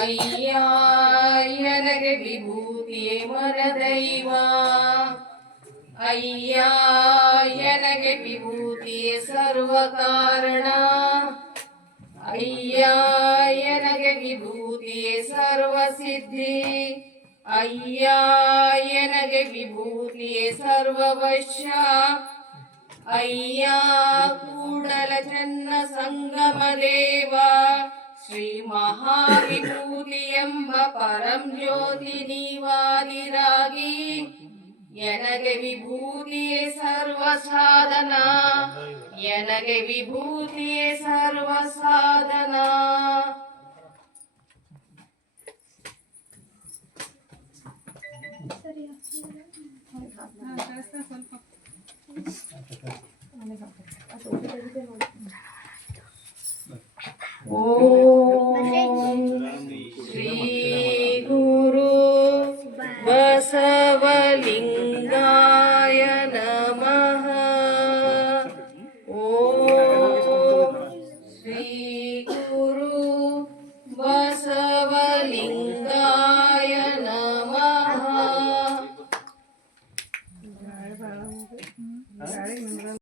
ஐயா எனக்கு விபூதியே மரதைவா ஐயா எனக்கு விபூதியே சர்வ காரண ஐயா எனக்கு விபூதியே சர்வ சித்தி ஐயா எனக்கு விபூதியே சர்வ வஷ்யா ஐயா கூடல ஜன்ன சங்கமரே ಶ್ರೀ ಮಹಾವಿಭೂತಿ ಎಂಬ ಪರಂ ಜ್ಯೋತಿ ನೀವಾದಿರಾಗಿ ಎನಗೆ ವಿಭೂತಿಯೇ ಸರ್ವ ಸಾಧನ ಎನಗೆ ವಿಭೂತಿಯೇ ಸರ್ವ ಸಾಧನ ಓಂ 嗯。你来一